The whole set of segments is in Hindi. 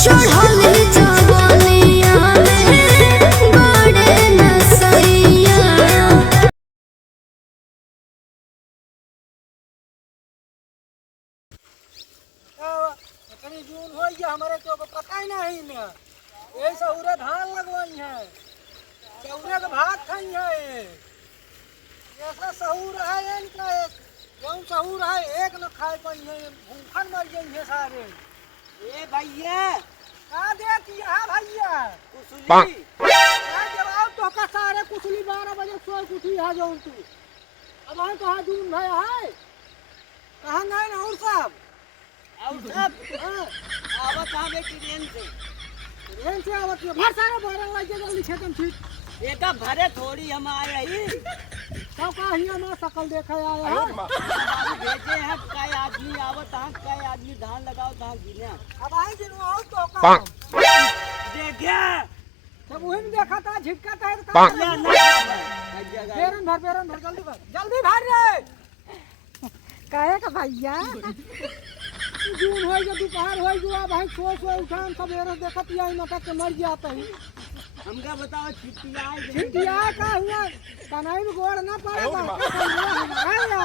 चढ़ल जवानिया में बड़े नसैया। इतनी जून हो गया हमारे तो पता ही नहीं ना। ये सहुरा धान लगवाई है, चौरे का भात खाई है। ऐसा सहूर है इनका, जौन सहूर है एक न खाए पाई है, भूखन मर गई है सारे। ए भैया का देती है भैया कुसुली जवाब तो का सारे कुछली 12 बजे सोए उठी है जौन तू। अब हम कहाँ जून भया है, कहाँ गए ना और सब और सब आवत हमें ट्रेन से ट्रेन से आवत है। भर सारे भरल लग गए जल्दी खेतम ठीक। बेटा भरे थोड़ी हम आए ही सब का हिया ना सकल देखा आया है। बाबू भेजे हैं कई आदमी आवत हैं, कई आदमी धान लगाओ धान गिने अब आई दिन आओ तो का देखे सब वही में देखा था झिटका था या ना जगह बेरन भर जल्दी भर रे काहे का भैया जून होई के दोपहर होई जुआ भाई सो उठान सवेरे देखत आई मटक के मर जाता ही। हमका बताओ छिटिया का हुआ कनाई में गोड़ ना पड़ा हमारा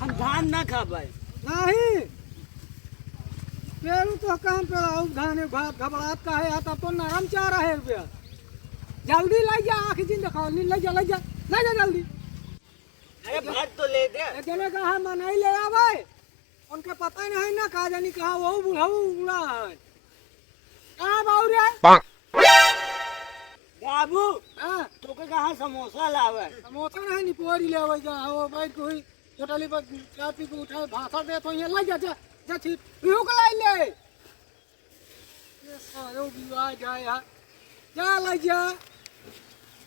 हम धान ना खाबे नहीं पेरू तो काम पे आओ धाने भात घबरात का है आता तो नरम चारा है रुपया। जल्दी ले जा आंख दिन दिखाओ नी ले जा जल्दी। अरे भात तो ले दे जने कहा मनाई ले आवे उनके पता नहीं ना कहा जानी कहा वो बुढ़ा है कहाँ बाबू रे बाबू हाँ तो के कहाँ समोसा लावे समोसा नहीं नी पोरी ले आवे जा वो बैठ कोई होटल पर चाय पी के उठाए भाषा दे तो ये ले जा छी रुक ले ये सारो विवाह जाए यार जा ले जा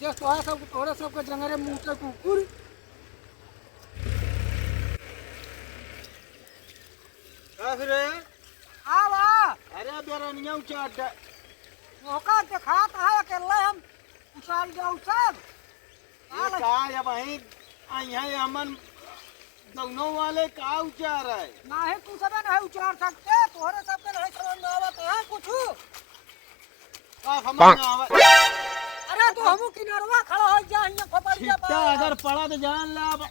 जे तोरा सब के जंगरे मुंह के कुकुर फिर आवा अरे बेरनिया उचाट मौका दिखात है अकेला हम उछाल जाऊ सब ये का या वही आई है हमन दोनों वाले का उचार है नहीं तू सब नहीं उचार सकते तोहरे सब के नहीं समझ में आवत है कुछ का समझ में आवे अरे तो हमू किनारवा खड़ा हो जा यहां फपड़ के छिट्टा अगर पड़ा तो जान ले अब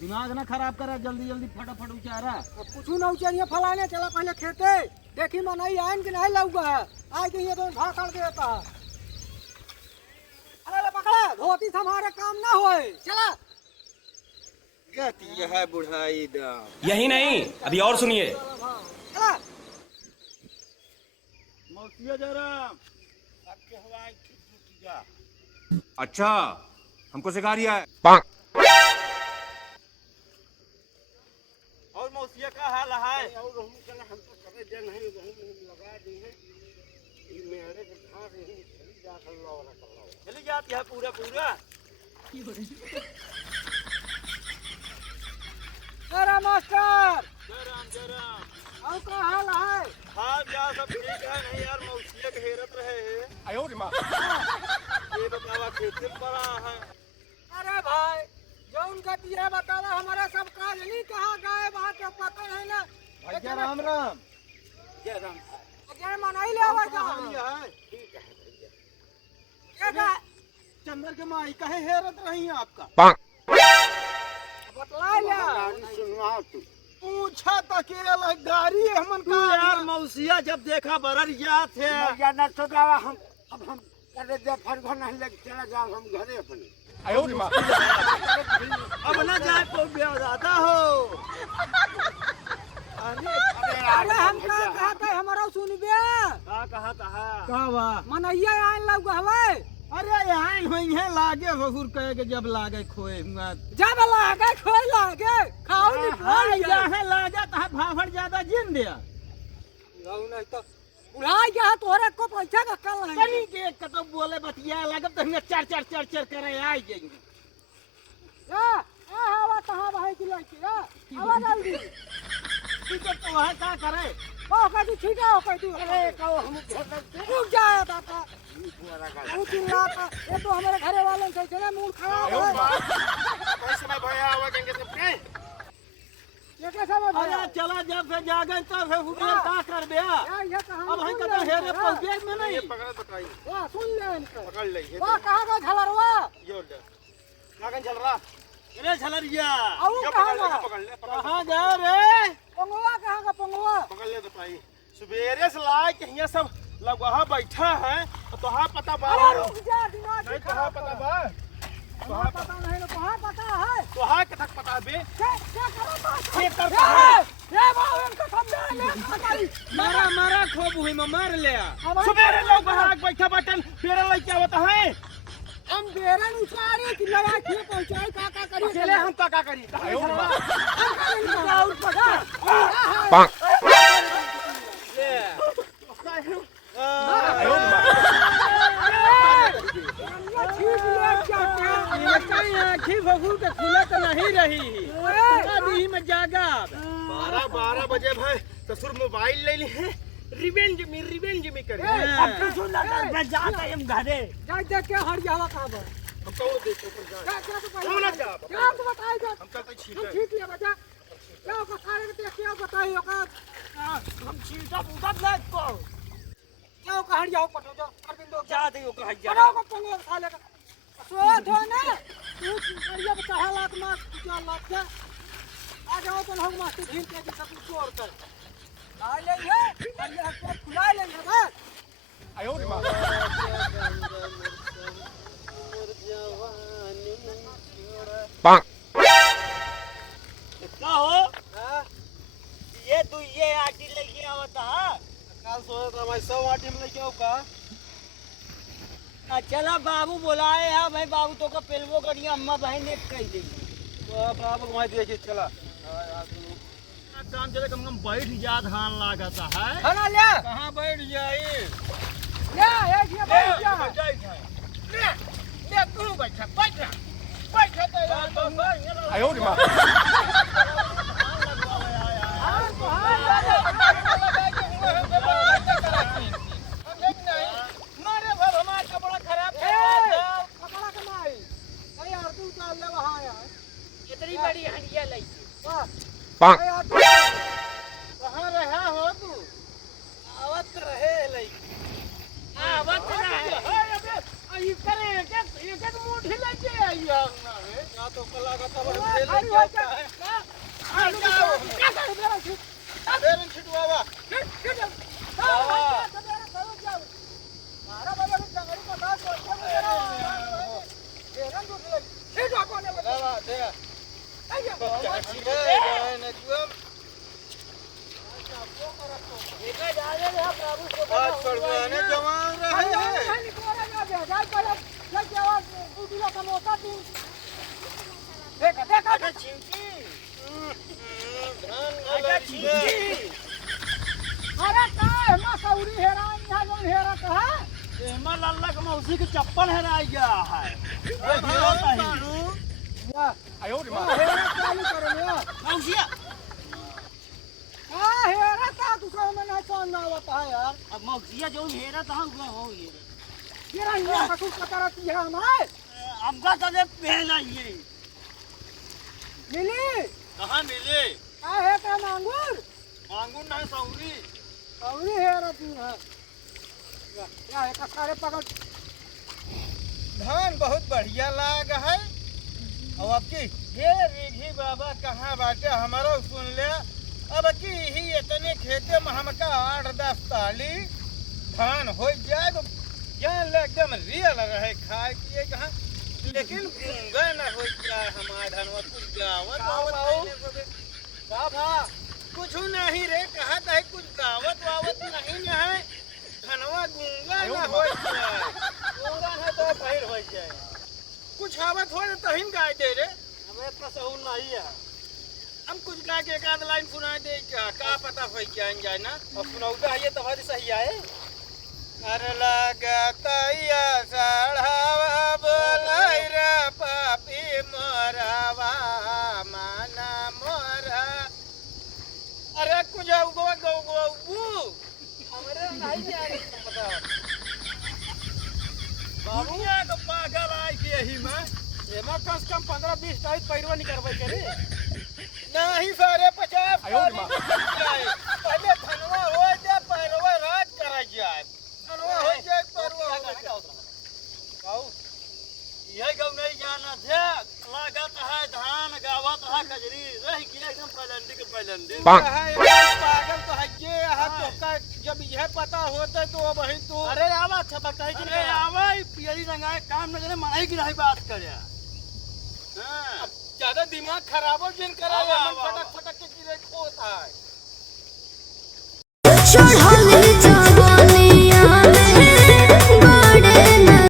दिमाग ना खराब करा जल्दी फटाफट उचारा कुछ ना उचारिए फलाने चला पहले खेते देखी मैं नहीं आयन कि नहीं लौगा है आज के ये तो भाषण देता है। अरे ले पकड़ा धोती से हमारे काम ना होए चला कहती है बुढ़ाई दाम यही नहीं अभी और सुनिए। चला मौसिया जरा आपके हवाई की जा अच्छा हमको सिखा रिया है। और मौसिया का हाल है और हम कल हमको सब जन है लगा दी है ये मेरे के घास नहीं चली जा चली जाती है पूरा अरे मास्टर जराम और का हाल है हाल जा सब ठीक है नहीं यार मौसिया के हेरत रहे हैं आयो रे माँ ये बतावा खेती में पड़ा है अरे भाई जो उनका दिया बतावा हमारा सब काज नहीं कहा गए बात तो पता नहीं ना भैया राम राम जय राम जय मनाई ले आवा जा है ठीक है भैया एक है चंदर के माई कहे हेरत रही है आपका बतला ले सुनवा तू पूछा तकेल गाड़ी हमन का यार मौसिया जब देखा बरर जात है या न तो जावा हम अब हम करे दे फरघो नहीं लग चला जाओ हम घरे अपने आयो रे माँ अब ना जाए को ज्यादा हो अरे हम का कहते हमारा सुनबे का कहा का बा मनैया आइन लग हवे अरे यहाँ हुई है लागे ससुर कहे के जब लागे खोए जब लागे खोई लागे खाओ नी खोई जा यहाँ लागे तो भाफड़ ज्यादा जिन दिया गाऊ नहीं तो बुढ़ाई जा तोरे को पैसा का कल है कनी के कतो बोले बतिया लागब तो हमें चर करे आई जाएंगे ए हवा तहां भाई की लड़की आवा जल्दी ठीक है तो वह क्या करे ओ कदी छीटा हो कदी अरे कहो हम रुक जाए बापा वो चिल्लाता ये तो हमारे घरे वालों से चले मूड खराब है कैसे मैं भैया आवा कहेंगे सबके ये कैसा में अरे चला जब से जागे तब है हुए का कर बे ये कहां अब हम कहते हेरे पहुंचे में नहीं पकड़ बताई वाह सुन ले इनका पकड़ ले ये वाह कहां का झलरवा ये ले नागन चल रहा अरे झलरिया औ कहां पकड़ ले कहां गए रे पंगवा कहां का पंगवा पकड़ ले बताई सवेरे से लाए के यहाँ सब लगवा बैठा है तो हाँ पता बा अरे रुक जा दिमाग नहीं तो हाँ पता बा कहां पता नहीं तो कहां पता है तो हाँ कथक पता बे क्या करो बात ये करता है ये बाबू इनको समझा ले हटाई मारा मारा खूब हुई में मार ले हमारे- सवेरे लोग बाहर बैठा बटन फिर लग क्या होता है हम बेरन उचारे कि लगा के पहुंचाई का करी चले हम का करी और पका नहीं रही में जागा 12 बजे भाई ससुर मोबाइल ले ली है रिवेंज में करे जाता हम घरे जा देख के हट जावा कहां पर हम कौन देखो पर जा क्या तो कौन ना जा क्या तो बताई जा हम तो छीट हम ठीक लिया बचा क्या का सारे के देख के बताई होगा हम चीटा पूटा नहीं को क्या का हट जाओ पटो जा अरविंदो जा दे को जा पटो को पंगो खा ले सो धो ना तू करिया बचा हालात में क्या लाग जा आ जाओ तो हम मास्टर भीम के सब चोर कर आ ले ये ये को खुला ले ना आयो रे मां क्या हो ये तू ये आटी लेके आवता है काल सोया था मैं 100 आटी में लेके आऊं का चला बाबू बुलाए है भाई बाबू तो का पेलवो करिया अम्मा बहन ने कह दी बाबू घुमा दिया चला काम चले कम बैठ जा धान लागता है खाना ले कहाँ बैठ जाई ले ये बैठ जा ले तू बैठा आयो रे मां मारे भर हमार कपड़ा खराब कपड़ा कमाई नहीं यार तू उतार ले वहां यार इतनी बड़ी हंडिया लाई वाह कहाँ रहा हो तू आवत रहे लाई आवत रहे आई करे क्या ये क्या मुंह ढीला के आई या तो कला का तब खड़ी हो जा क्या कर मेरा छूट फेरन छिटवावा मारा बाबा ने जंगली को साथ छोड़ मेरा बेरन दूर ले ठीक है कौन है बाबा दे आइए चाची है ने तुम देखा जा रहे हैं प्रभु को आज परवाने जवान रहे हैं अरे चिंकी धान अरे चिंकी एमा लल्ला के मौसी के चप्पल हेरा गया है आयो रे मां मौसिया अब मौसिया जो हेरा था हुआ हो ये हमका चले पहना ये कहाँ मिले मांगू ना सौरी धान बहुत बढ़िया लाग है और आपकी ये रीघी बाबा कहाँ बाटे हमारा सुन ले अब की ही इतने खेते में हमका 8-10 ताली धान हो जाए तो जान ले एकदम रियल रहे खाए पिए कहाँ लेकिन गूंगा न हो जाए हमारा धनवा कुछ गावत कुछ नहीं रे कहा था कुछ गावत वावत नहीं है धनवा गूंगा न हो जाए गूंगा है तो भैर हो जाए कुछ आवत हो तो हिन गाय दे रे हमें इतना सहूल नहीं है हम कुछ गा के एक आध लाइन सुना दे का पता हो क्या जाए ना और सुनाऊगा ये तुम्हारी सही आए अरे लगता या साढ़ावा बोलाई रे पापी मोरावा माना मोरा अरे कुछ गो गो गो हमारे नहीं जाए पता दुनिया का पागल आई के यही में एमा कम से कम 15-20 टाइप पैरवा निकलबै के रे नहीं सारे 50 पहले धनवा हो जाए पैरवा राज करा जाए धनवा हो जाए पैरवा हो जाए गाँव यह गाँव नहीं जाना थे लागत है धान गावत है कजरी रह गया एकदम पहलंदी पागल तो है ये तो का जब यह पता होता तो वही तो अरे आवा अच्छा बताई अरे आवा पियरी रंगाए काम न करे मनाई की रही बात करे ज्यादा दिमाग खराब हो जिन करा